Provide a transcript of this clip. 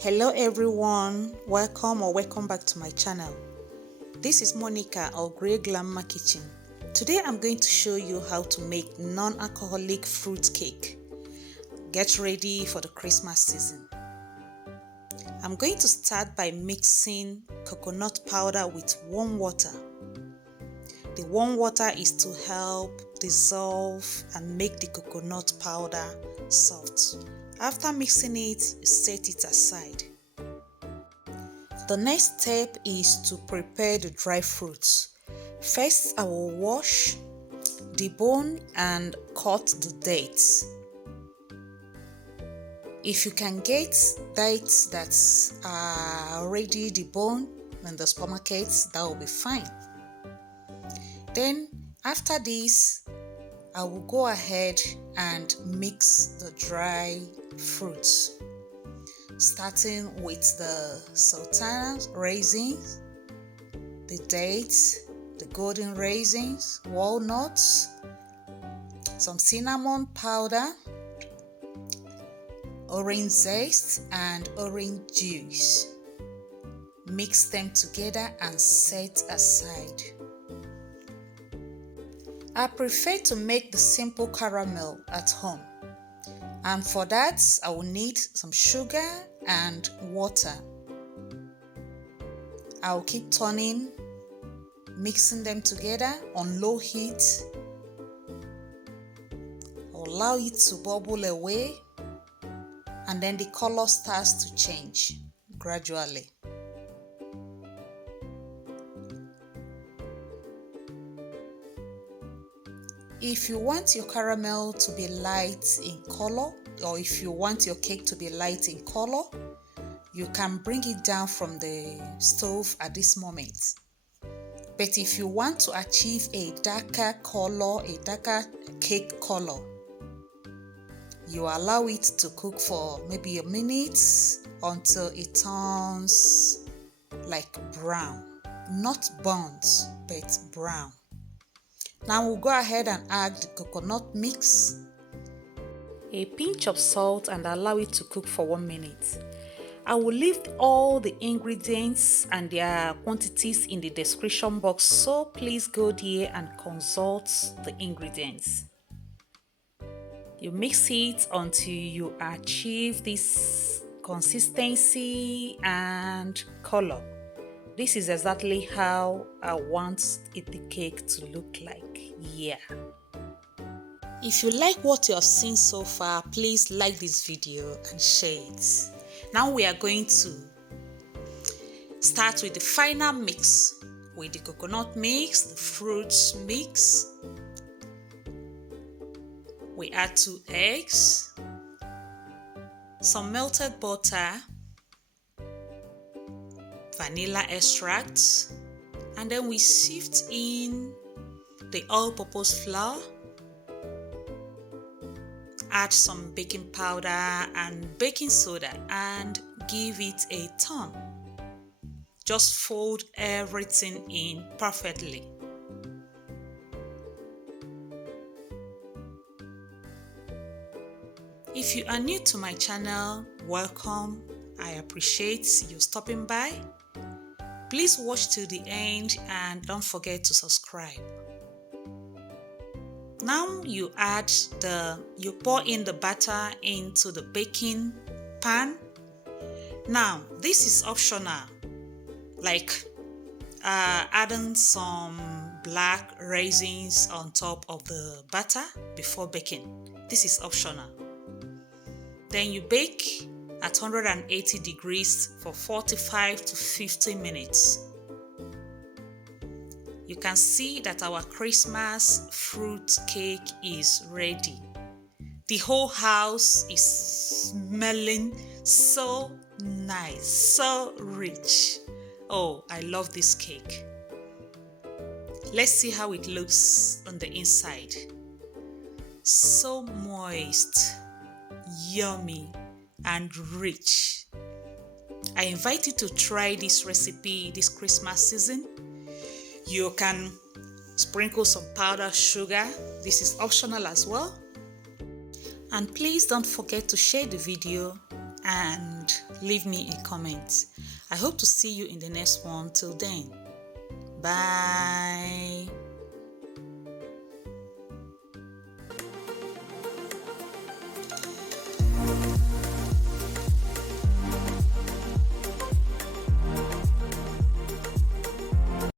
Hello everyone, welcome back to my channel. This is Monica of GreyGlamma Kitchen. Today I'm going to show you how to make non-alcoholic fruit cake. Get ready for the Christmas season. I'm going to start by mixing coconut powder with warm water. The warm water is to help dissolve and make the coconut powder soft. After mixing it, set it aside. The next step is to prepare the dry fruits. First, I will wash, debone and cut the dates. If you can get dates that are already deboned in the supermarket, that will be fine. Then, after this, I will go ahead and mix the dry fruits, starting with the sultana raisins, the dates, the golden raisins, walnuts, some cinnamon powder, orange zest and orange juice. Mix them together and set aside. I prefer to make the simple caramel at home, and for that I will need some sugar and water. I will keep turning, mixing them together on low heat. I'll allow it to bubble away, and then the color starts to change gradually. If you want your caramel to be light in color, or if you want your cake to be light in color, you can bring it down from the stove at this moment. But if you want to achieve a darker color, a darker cake color, you allow it to cook for maybe a minute until it turns like brown. Not burnt, but brown. Now we'll go ahead and add the coconut mix, a pinch of salt, and allow it to cook for 1 minute. I will leave all the ingredients and their quantities in the description box, so please go there and consult the ingredients. You mix it until you achieve this consistency and color. This is exactly how I want the cake to look like. Yeah. If you like what you have seen so far, please like this video and share it. Now we are going to start with the final mix, with the coconut mix, the fruits mix. We add 2 eggs, some melted butter, vanilla extract, and then we sift in the all-purpose flour, add some baking powder and baking soda and give it a turn. Just fold everything in perfectly. If you are new to my channel, welcome. I appreciate you stopping by. Please watch till the end and don't forget to subscribe. Now you pour in the batter into the baking pan. Now this is optional, like adding some black raisins on top of the batter before baking. This is optional. Then you bake at 180 degrees for 45 to 50 minutes. You can see that our Christmas fruit cake is ready. The whole house is smelling so nice, so rich. Oh, I love this cake. Let's see how it looks on the inside. So moist, yummy and rich. I invite you to try this recipe this Christmas season. You can sprinkle some powdered sugar. This is optional as well. And please don't forget to share the video and leave me a comment. I hope to see you in the next one. Till then, bye.